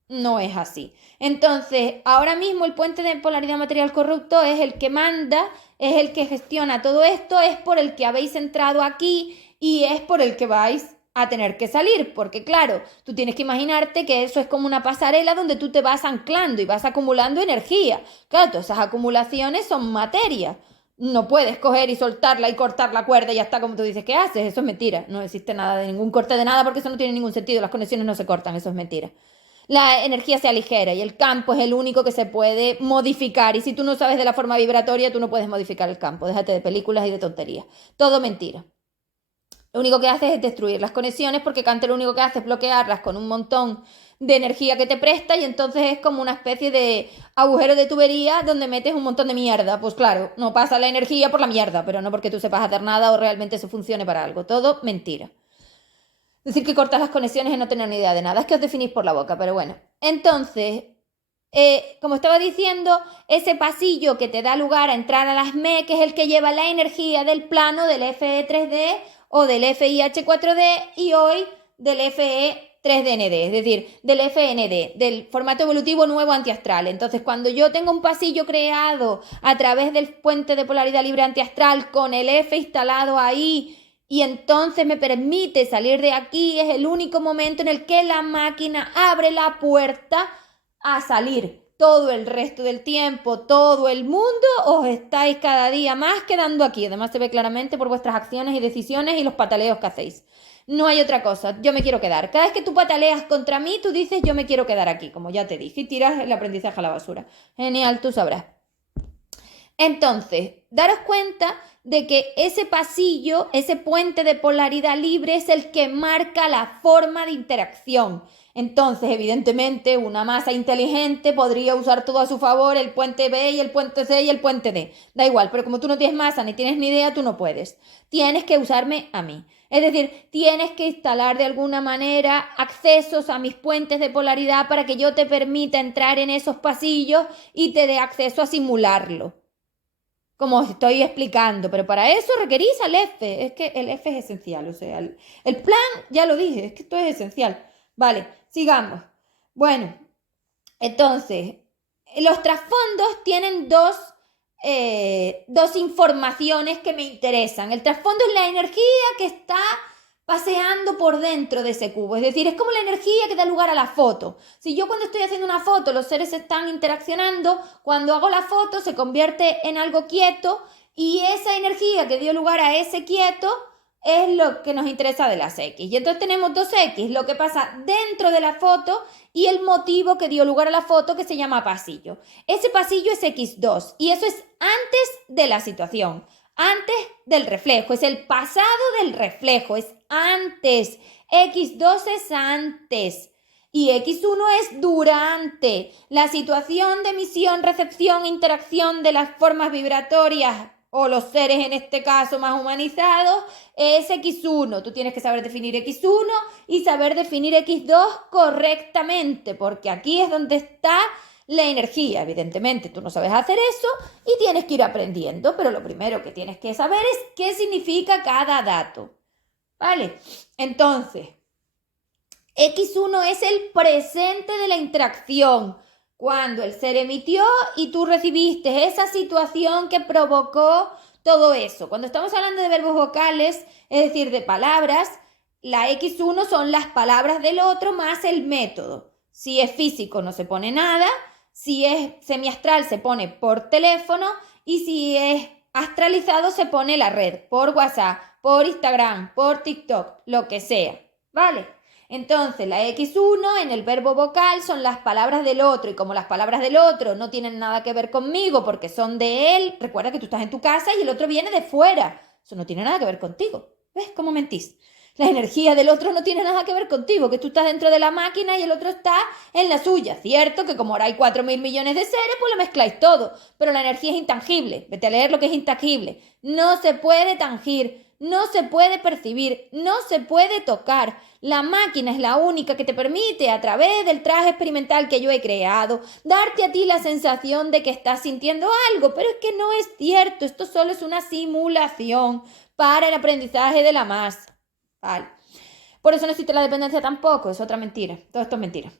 no es así. Entonces, ahora mismo el puente de polaridad material corrupto es el que manda, es el que gestiona todo esto, es por el que habéis entrado aquí y es por el que vais a tener que salir, porque claro, tú tienes que imaginarte que eso es como una pasarela donde tú te vas anclando y vas acumulando energía. Claro, todas esas acumulaciones son materia. No puedes coger y soltarla y cortar la cuerda y ya está como tú dices que haces. Eso es mentira. No existe nada de ningún corte de nada porque eso no tiene ningún sentido. Las conexiones no se cortan. Eso es mentira. La energía se aligera y el campo es el único que se puede modificar. Y si tú no sabes de la forma vibratoria, tú no puedes modificar el campo. Déjate de películas y de tonterías. Todo mentira. Lo único que haces es destruir las conexiones porque Kant lo único que hace es bloquearlas con un montón de energía que te presta y entonces es como una especie de agujero de tubería donde metes un montón de mierda. Pues claro, no pasa la energía por la mierda, pero no porque tú sepas hacer nada o realmente eso funcione para algo. Todo mentira. Decir que cortas las conexiones es no tener ni idea de nada. Es que os definís por la boca, pero bueno. Entonces, como estaba diciendo, ese pasillo que te da lugar a entrar a las ME, que es el que lleva la energía del plano del FE3D o del FIH4D y hoy del FE3DND, es decir, del FND, del formato evolutivo nuevo antiastral. Entonces, cuando yo tengo un pasillo creado a través del puente de polaridad libre antiastral con el F instalado ahí, y entonces me permite salir de aquí, es el único momento en el que la máquina abre la puerta a salir. Todo el resto del tiempo, todo el mundo, os estáis cada día más quedando aquí. Además se ve claramente por vuestras acciones y decisiones y los pataleos que hacéis. No hay otra cosa, yo me quiero quedar. Cada vez que tú pataleas contra mí, tú dices yo me quiero quedar aquí, como ya te dije, y tiras el aprendizaje a la basura. Genial, tú sabrás. Entonces, daros cuenta de que ese pasillo, ese puente de polaridad libre es el que marca la forma de interacción. Entonces, evidentemente, una masa inteligente podría usar todo a su favor, el puente B y el puente C y el puente D. Da igual, pero como tú no tienes masa ni tienes ni idea, tú no puedes. Tienes que usarme a mí. Es decir, tienes que instalar de alguna manera accesos a mis puentes de polaridad para que yo te permita entrar en esos pasillos y te dé acceso a simularlo. Como os estoy explicando, pero para eso requerís al F. Es que el F es esencial, o sea, el plan, ya lo dije, es que esto es esencial. Vale, sigamos. Bueno, entonces, los trasfondos tienen dos informaciones que me interesan. El trasfondo es la energía que está paseando por dentro de ese cubo. Es decir, es como la energía que da lugar a la foto. Si yo cuando estoy haciendo una foto, los seres están interaccionando, cuando hago la foto se convierte en algo quieto y esa energía que dio lugar a ese quieto es lo que nos interesa de las X. Y entonces tenemos dos X, lo que pasa dentro de la foto y el motivo que dio lugar a la foto, que se llama pasillo. Ese pasillo es X2 y eso es antes de la situación, antes del reflejo, es el pasado del reflejo, es antes. X2 es antes y X1 es durante. La situación de emisión, recepción, interacción de las formas vibratorias o los seres en este caso más humanizados, es X1. Tú tienes que saber definir X1 y saber definir X2 correctamente, porque aquí es donde está la energía. Evidentemente tú no sabes hacer eso y tienes que ir aprendiendo, pero lo primero que tienes que saber es qué significa cada dato. ¿Vale? Entonces, X1 es el presente de la interacción. Cuando el ser emitió y tú recibiste esa situación que provocó todo eso. Cuando estamos hablando de verbos vocales, es decir, de palabras, la X1 son las palabras del otro más el método. Si es físico no se pone nada, si es semiastral se pone por teléfono y si es astralizado se pone la red, por WhatsApp, por Instagram, por TikTok, lo que sea. ¿Vale? Entonces, la X1 en el verbo vocal son las palabras del otro y como las palabras del otro no tienen nada que ver conmigo porque son de él, recuerda que tú estás en tu casa y el otro viene de fuera. Eso no tiene nada que ver contigo. ¿Ves cómo mentís? La energía del otro no tiene nada que ver contigo, que tú estás dentro de la máquina y el otro está en la suya. Cierto que como ahora hay 4.000 millones de seres, pues lo mezcláis todo, pero la energía es intangible. Vete a leer lo que es intangible. No se puede tangir, no se puede percibir, no se puede tocar. La máquina es la única que te permite, a través del traje experimental que yo he creado, darte a ti la sensación de que estás sintiendo algo, pero es que no es cierto. Esto solo es una simulación para el aprendizaje de la masa. Vale. Por eso no existe la dependencia tampoco, es otra mentira. Todo esto es mentira.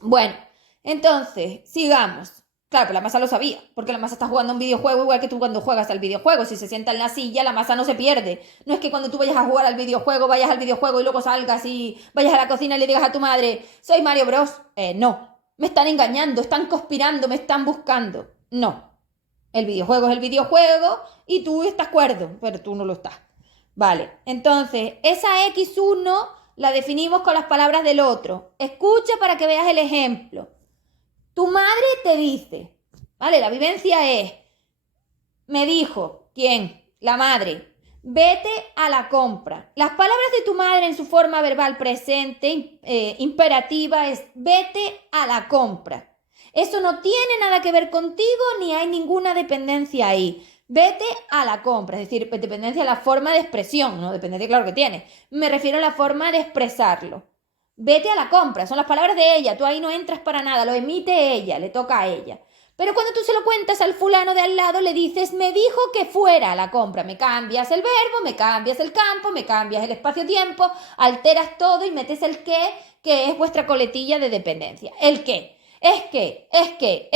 Bueno, entonces, sigamos. Claro, pero la masa lo sabía, porque la masa está jugando un videojuego igual que tú cuando juegas al videojuego. Si se sienta en la silla, la masa no se pierde. No es que cuando tú vayas a jugar al videojuego, vayas al videojuego y luego salgas y vayas a la cocina y le digas a tu madre, soy Mario Bros. No, me están engañando, están conspirando, me están buscando. No, el videojuego es el videojuego y tú estás cuerdo, pero tú no lo estás. Vale, entonces, esa X1 la definimos con las palabras del otro. Escucha para que veas el ejemplo. Tu madre te dice, ¿vale? La vivencia es, me dijo, ¿quién? La madre, vete a la compra. Las palabras de tu madre en su forma verbal presente, imperativa, es vete a la compra. Eso no tiene nada que ver contigo ni hay ninguna dependencia ahí. Vete a la compra, es decir, dependencia de la forma de expresión, ¿no? Dependencia, claro que tiene. Me refiero a la forma de expresarlo. Vete a la compra, son las palabras de ella, tú ahí no entras para nada, lo emite ella, le toca a ella. Pero cuando tú se lo cuentas al fulano de al lado, le dices, me dijo que fuera a la compra. Me cambias el verbo, me cambias el campo, me cambias el espacio-tiempo, alteras todo y metes el que es vuestra coletilla de dependencia. El qué. Es que.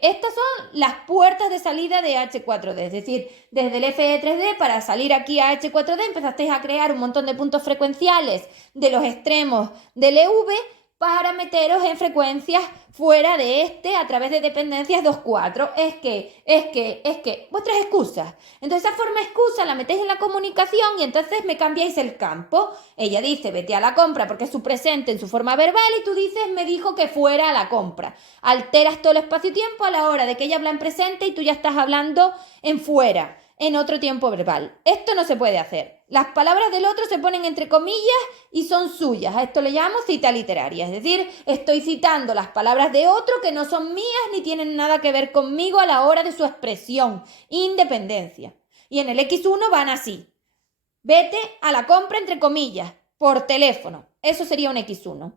Estas son las puertas de salida de H4D. Es decir, desde el FE3D para salir aquí a H4D empezasteis a crear un montón de puntos frecuenciales de los extremos del EV para meteros en frecuencias fuera de este a través de dependencias 2,4. Es que, vuestras excusas. Entonces esa forma excusa la metéis en la comunicación y entonces me cambiáis el campo. Ella dice, vete a la compra porque es su presente en su forma verbal y tú dices, me dijo que fuera a la compra. Alteras todo el espacio-tiempo a la hora de que ella habla en presente y tú ya estás hablando en fuera, en otro tiempo verbal. Esto no se puede hacer. Las palabras del otro se ponen entre comillas y son suyas. A esto le llamo cita literaria. Es decir, estoy citando las palabras de otro que no son mías ni tienen nada que ver conmigo a la hora de su expresión. Independencia. Y en el X1 van así. Vete a la compra entre comillas, por teléfono. Eso sería un X1.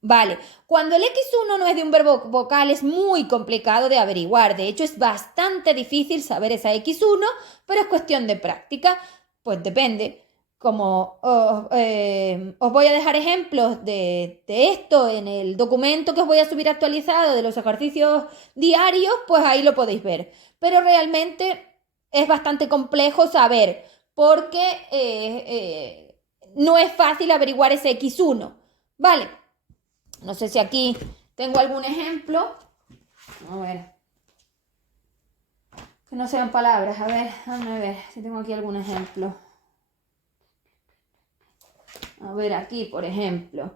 Vale, cuando el X1 no es de un verbo vocal es muy complicado de averiguar. De hecho, es bastante difícil saber esa X1, pero es cuestión de práctica. Pues depende. Como os voy a dejar ejemplos de esto en el documento que os voy a subir actualizado de los ejercicios diarios, pues ahí lo podéis ver. Pero realmente es bastante complejo saber porque no es fácil averiguar ese X1, ¿vale? No sé si aquí tengo algún ejemplo. A ver. Que no sean palabras. A ver, déjame ver si tengo aquí algún ejemplo. A ver, aquí, por ejemplo.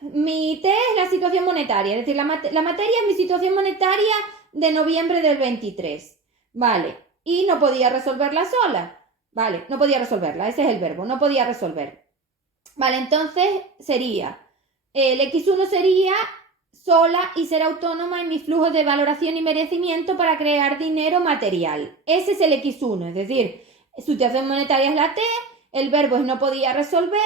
Mi T es la situación monetaria. Es decir, la materia es mi situación monetaria de noviembre del 23. Vale. Y no podía resolverla sola. Vale, no podía resolverla. Ese es el verbo. No podía resolver. Vale, entonces sería, el X1 sería sola y ser autónoma en mis flujos de valoración y merecimiento para crear dinero material. Ese es el X1, es decir, su situación monetaria es la T, el verbo es no podía resolver,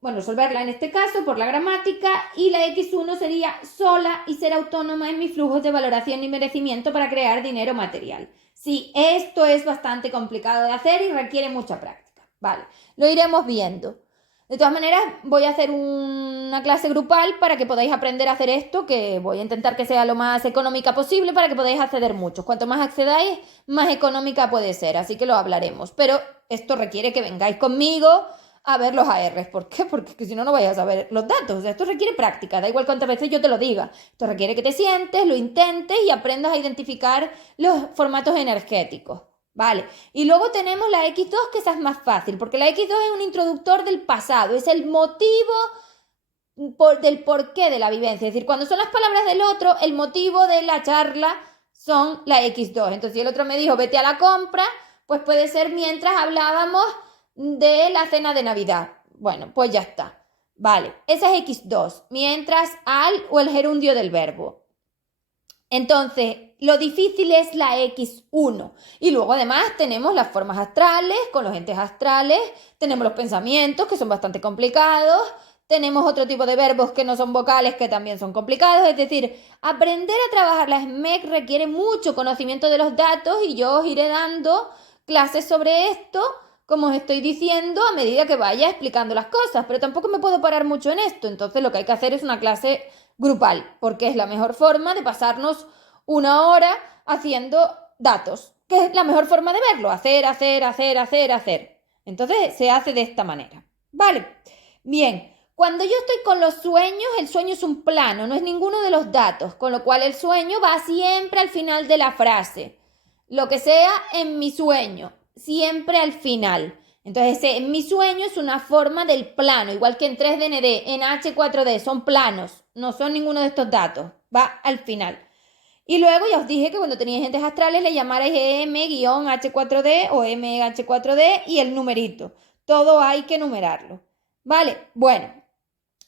bueno, resolverla en este caso por la gramática, y la X1 sería sola y ser autónoma en mis flujos de valoración y merecimiento para crear dinero material. Sí, esto es bastante complicado de hacer y requiere mucha práctica. Vale, lo iremos viendo. De todas maneras, voy a hacer una clase grupal para que podáis aprender a hacer esto, que voy a intentar que sea lo más económica posible para que podáis acceder muchos. Cuanto más accedáis, más económica puede ser, así que lo hablaremos. Pero esto requiere que vengáis conmigo a ver los ARs. ¿Por qué? Porque si no, no vais a saber los datos. O sea, esto requiere práctica, da igual cuántas veces yo te lo diga. Esto requiere que te sientes, lo intentes y aprendas a identificar los formatos energéticos. Vale, y luego tenemos la X2, que esa es más fácil, porque la X2 es un introductor del pasado, es el motivo del porqué de la vivencia. Es decir, cuando son las palabras del otro, el motivo de la charla son la X2. Entonces, si el otro me dijo, vete a la compra, pues puede ser mientras hablábamos de la cena de Navidad. Bueno, pues ya está. Vale, esa es X2, mientras al o el gerundio del verbo. Entonces, lo difícil es la X1. Y luego además tenemos las formas astrales, con los entes astrales, tenemos los pensamientos, que son bastante complicados, tenemos otro tipo de verbos que no son vocales, que también son complicados. Es decir, aprender a trabajar la SMEC requiere mucho conocimiento de los datos y yo os iré dando clases sobre esto, como os estoy diciendo, a medida que vaya explicando las cosas, pero tampoco me puedo parar mucho en esto. Entonces lo que hay que hacer es una clase grupal, porque es la mejor forma de pasarnos una hora haciendo datos, que es la mejor forma de verlo, hacer. Entonces se hace de esta manera. Vale, bien. Cuando yo estoy con los sueños, el sueño es un plano, no es ninguno de los datos, con lo cual el sueño va siempre al final de la frase. Lo que sea en mi sueño, siempre al final. Entonces, en mi sueño es una forma del plano, igual que en 3DND, en H4D, son planos, no son ninguno de estos datos, va al final. Y luego ya os dije que cuando teníais entes astrales le llamarais EM-H4D o MH4D y el numerito. Todo hay que numerarlo. Vale, bueno,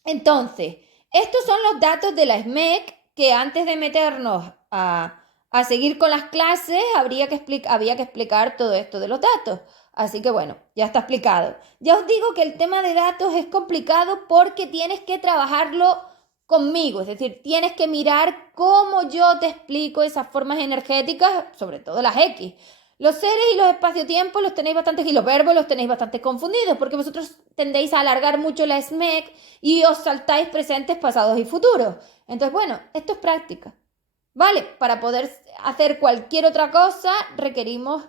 entonces, estos son los datos de la SMEC que antes de meternos a seguir con las clases había que explicar todo esto de los datos. Así que bueno, ya está explicado. Ya os digo que el tema de datos es complicado porque tienes que trabajarlo conmigo, es decir, tienes que mirar cómo yo te explico esas formas energéticas, sobre todo las X. Los seres y los espacio-tiempo los tenéis bastante, y los verbos los tenéis bastante confundidos, porque vosotros tendéis a alargar mucho la SMEC y os saltáis presentes, pasados y futuros. Entonces, bueno, esto es práctica. ¿Vale? Para poder hacer cualquier otra cosa requerimos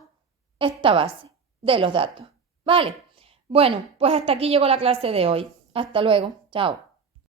esta base de los datos. ¿Vale? Bueno, pues hasta aquí llegó la clase de hoy. Hasta luego. Chao.